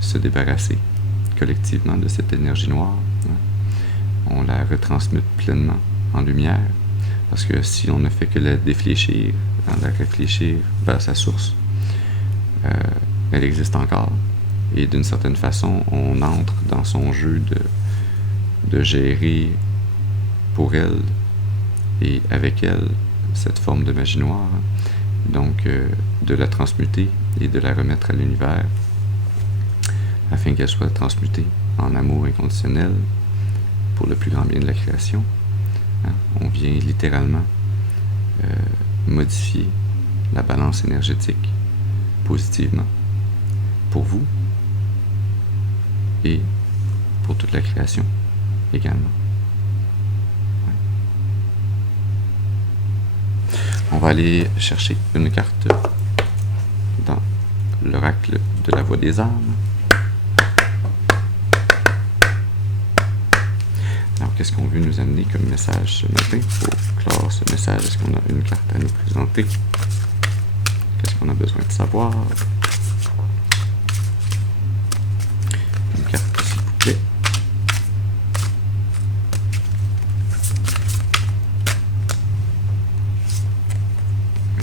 se débarrasser collectivement de cette énergie noire. On la retransmute pleinement en lumière, parce que si on ne fait que la défléchir, la réfléchir vers sa source, elle existe encore. Et d'une certaine façon, on entre dans son jeu de gérer pour elle et avec elle cette forme de magie noire, donc de la transmuter et de la remettre à l'univers afin qu'elle soit transmutée en amour inconditionnel pour le plus grand bien de la création. On vient littéralement modifier la balance énergétique positivement pour vous et pour toute la création également. On va aller chercher une carte dans l'oracle de la voix des âmes. Alors, qu'est-ce qu'on veut nous amener comme message ce matin? Pour clore ce message, est-ce qu'on a une carte à nous présenter? Qu'est-ce qu'on a besoin de savoir? Une carte, s'il vous plaît.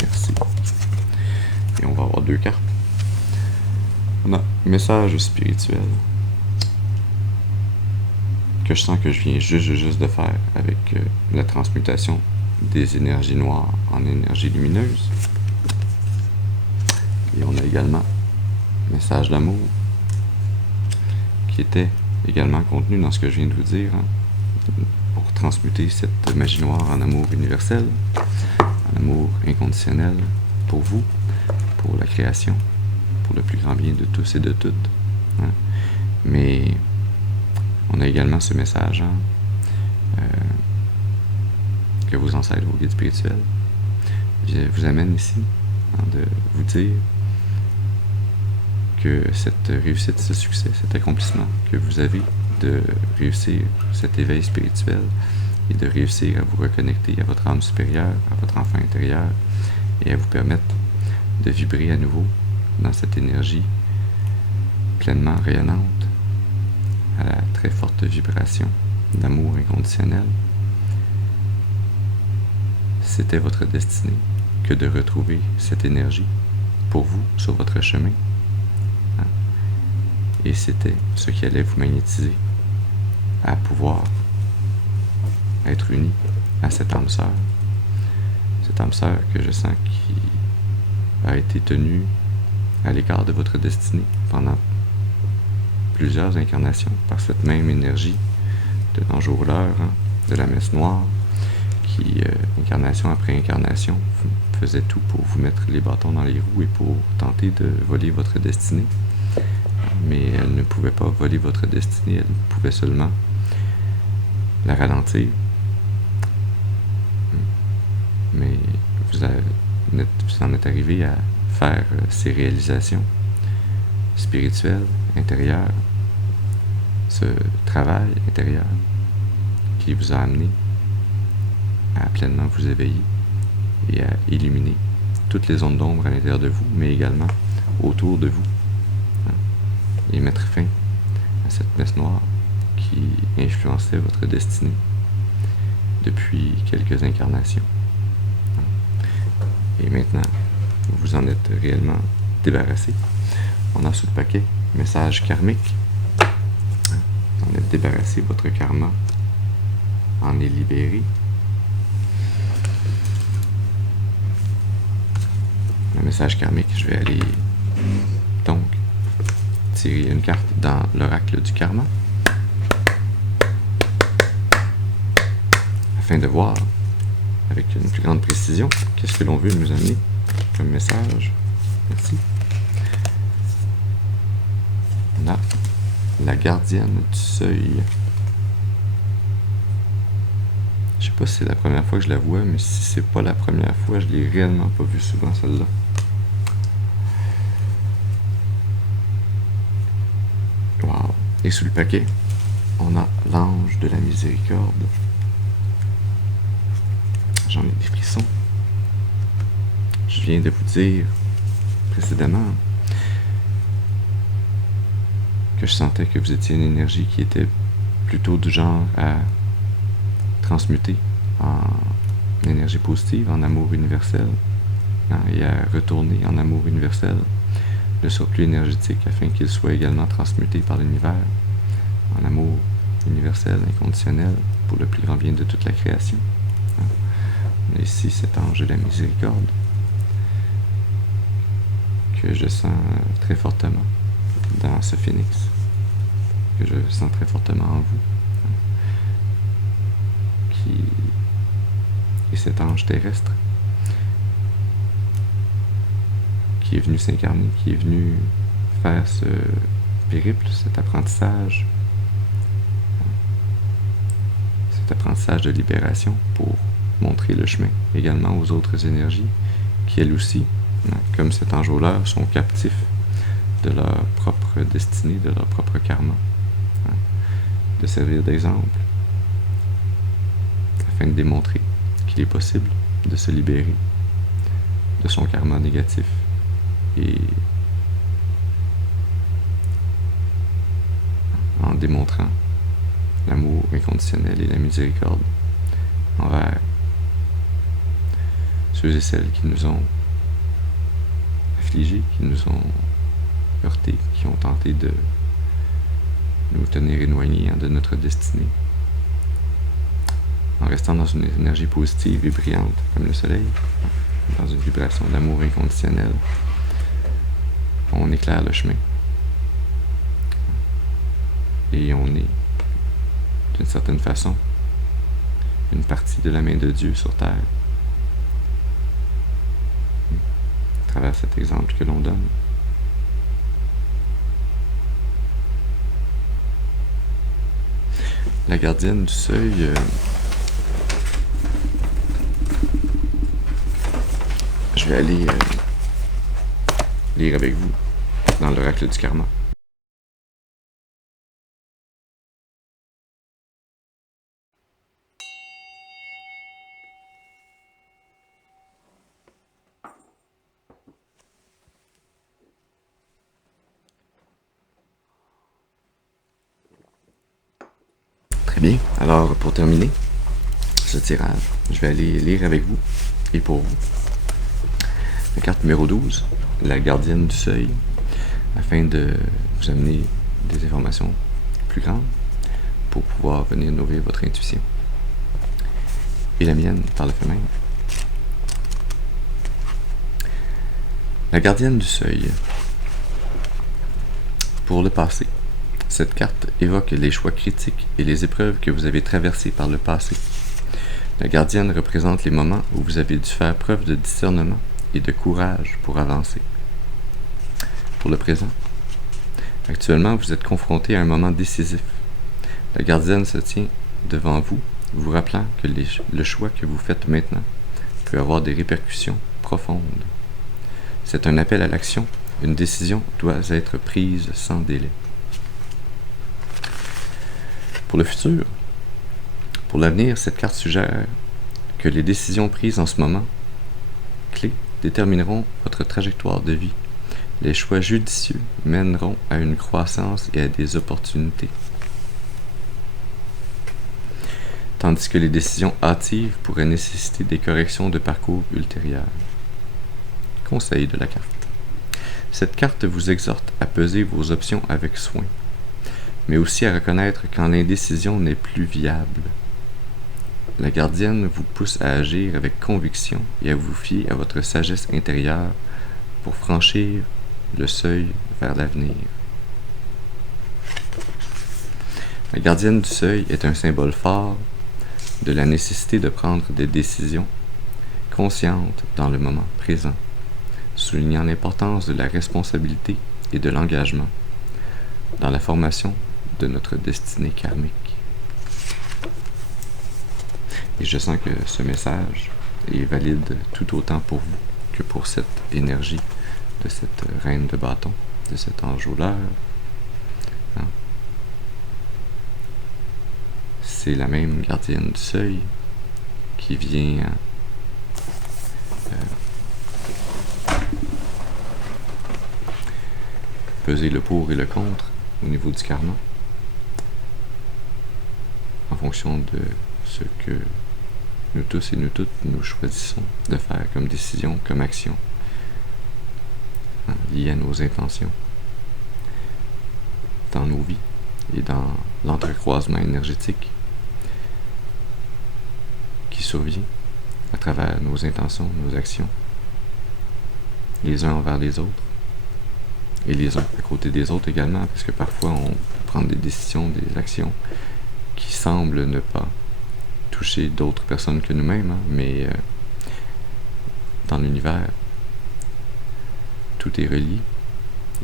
Merci. Et on va avoir deux cartes. On a message spirituel que je sens que je viens juste de faire avec la transmutation des énergies noires en énergie lumineuse. Et on a également message d'amour qui était également contenu dans ce que je viens de vous dire, pour transmuter cette magie noire en amour universel, en amour inconditionnel pour vous, pour la création, pour le plus grand bien de tous et de toutes. Mais on a également ce message que vos ancêtres, vos guides spirituels, vous amènent ici de vous dire que cette réussite, ce succès, cet accomplissement que vous avez de réussir cet éveil spirituel et de réussir à vous reconnecter à votre âme supérieure, à votre enfant intérieur et à vous permettre de vibrer à nouveau dans cette énergie pleinement rayonnante, à la très forte vibration d'amour inconditionnel. C'était votre destinée que de retrouver cette énergie pour vous sur votre chemin. Et c'était ce qui allait vous magnétiser à pouvoir être uni à cette âme sœur. Cette âme sœur que je sens qui a été tenue à l'écart de votre destinée pendant plusieurs incarnations par cette même énergie de l'enjôleur, de la messe noire, qui, incarnation après incarnation, faisait tout pour vous mettre les bâtons dans les roues et pour tenter de voler votre destinée. Mais elle ne pouvait pas voler votre destinée, elle pouvait seulement la ralentir. Mais vous en êtes arrivé à faire ces réalisations spirituelles, intérieures, ce travail intérieur qui vous a amené à pleinement vous éveiller et à illuminer toutes les zones d'ombre à l'intérieur de vous, mais également autour de vous, et mettre fin à cette messe noire qui influençait votre destinée depuis quelques incarnations. Et maintenant, vous en êtes réellement débarrassé. On a sous le paquet message karmique. Vous en êtes débarrassé, votre karma en est libéré. Le message karmique, je vais aller donc tirer une carte dans l'oracle du karma afin de voir avec une plus grande précision qu'est-ce que l'on veut nous amener comme message. Merci. On a la gardienne du seuil. Je sais pas si c'est la première fois que je la vois, mais si c'est pas la première fois, je l'ai réellement pas vue souvent celle-là. Wow. Et sous le paquet, on a l'ange de la miséricorde. J'en ai des frissons. Je viens de vous dire précédemment que je sentais que vous étiez une énergie qui était plutôt du genre à transmuter en énergie positive, en amour universel, et à retourner en amour universel le surplus énergétique afin qu'il soit également transmuté par l'univers en amour universel, inconditionnel, pour le plus grand bien de toute la création. On a ici cet ange de la miséricorde que je sens très fortement dans ce phénix, que je sens très fortement en vous, qui est cet ange terrestre qui est venu s'incarner, qui est venu faire ce périple, cet apprentissage de libération pour montrer le chemin également aux autres énergies qui, elles aussi, comme cet ange-là, sont captifs de leur propre destinée, de leur propre karma, de servir d'exemple afin de démontrer qu'il est possible de se libérer de son karma négatif et en démontrant l'amour inconditionnel et la miséricorde envers ceux et celles qui nous ont affligés, qui nous ont heurtés, qui ont tenté de nous tenir éloignés de notre destinée. En restant dans une énergie positive et brillante comme le soleil, dans une vibration d'amour inconditionnel, on éclaire le chemin. Et on est, d'une certaine façon, une partie de la main de Dieu sur terre, à travers cet exemple que l'on donne. La gardienne du seuil, je vais aller lire avec vous dans l'oracle du karma. Très bien. Alors, pour terminer ce tirage, je vais aller lire avec vous et pour vous la carte numéro 12, la gardienne du seuil, afin de vous amener des informations plus grandes pour pouvoir venir nourrir votre intuition. Et la mienne par le fait même. La gardienne du seuil. Pour le passé. Cette carte évoque les choix critiques et les épreuves que vous avez traversées par le passé. La gardienne représente les moments où vous avez dû faire preuve de discernement et de courage pour avancer. Pour le présent, actuellement, vous êtes confronté à un moment décisif. La gardienne se tient devant vous, vous rappelant que le choix que vous faites maintenant peut avoir des répercussions profondes. C'est un appel à l'action. Une décision doit être prise sans délai. Pour le futur, pour l'avenir, cette carte suggère que les décisions prises en ce moment clés détermineront votre trajectoire de vie. Les choix judicieux mèneront à une croissance et à des opportunités. Tandis que les décisions hâtives pourraient nécessiter des corrections de parcours ultérieures. Conseil de la carte. Cette carte vous exhorte à peser vos options avec soin, mais aussi à reconnaître quand l'indécision n'est plus viable. La gardienne vous pousse à agir avec conviction et à vous fier à votre sagesse intérieure pour franchir le seuil vers l'avenir. La gardienne du seuil est un symbole fort de la nécessité de prendre des décisions conscientes dans le moment présent, soulignant l'importance de la responsabilité et de l'engagement dans la formation de notre destinée karmique. Et je sens que ce message est valide tout autant pour vous que pour cette énergie de cette reine de bâton, de cet enjôleur, C'est la même gardienne du seuil qui vient peser le pour et le contre au niveau du karma en fonction de ce que nous tous et nous toutes nous choisissons de faire comme décision, comme action, liée à nos intentions dans nos vies et dans l'entrecroisement énergétique qui survient à travers nos intentions, nos actions, les uns envers les autres et les uns à côté des autres également, parce que parfois on peut prendre des décisions, des actions qui semblent ne pas toucher d'autres personnes que nous-mêmes, mais dans l'univers, tout est relié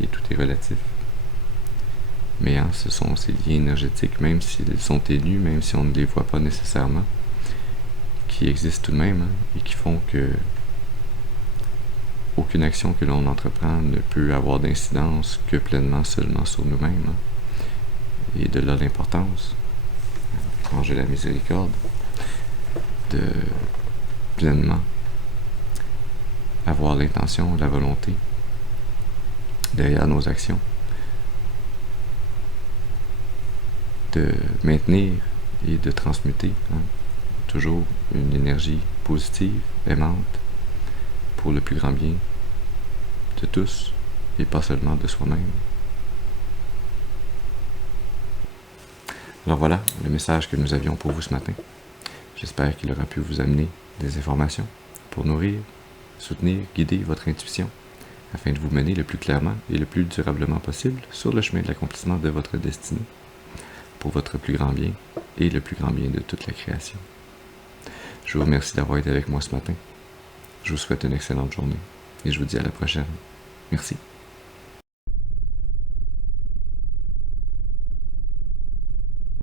et tout est relatif. Mais ce sont ces liens énergétiques, même s'ils sont ténus, même si on ne les voit pas nécessairement, qui existent tout de même et qui font que aucune action que l'on entreprend ne peut avoir d'incidence que pleinement seulement sur nous-mêmes. Et de là l'importance, quand j'ai la miséricorde, de pleinement avoir l'intention, la volonté derrière nos actions, de maintenir et de transmuter toujours une énergie positive, aimante, pour le plus grand bien de tous et pas seulement de soi-même. Alors voilà le message que nous avions pour vous ce matin. J'espère qu'il aura pu vous amener des informations pour nourrir, soutenir, guider votre intuition afin de vous mener le plus clairement et le plus durablement possible sur le chemin de l'accomplissement de votre destinée pour votre plus grand bien et le plus grand bien de toute la création. Je vous remercie d'avoir été avec moi ce matin. Je vous souhaite une excellente journée et je vous dis à la prochaine. Merci.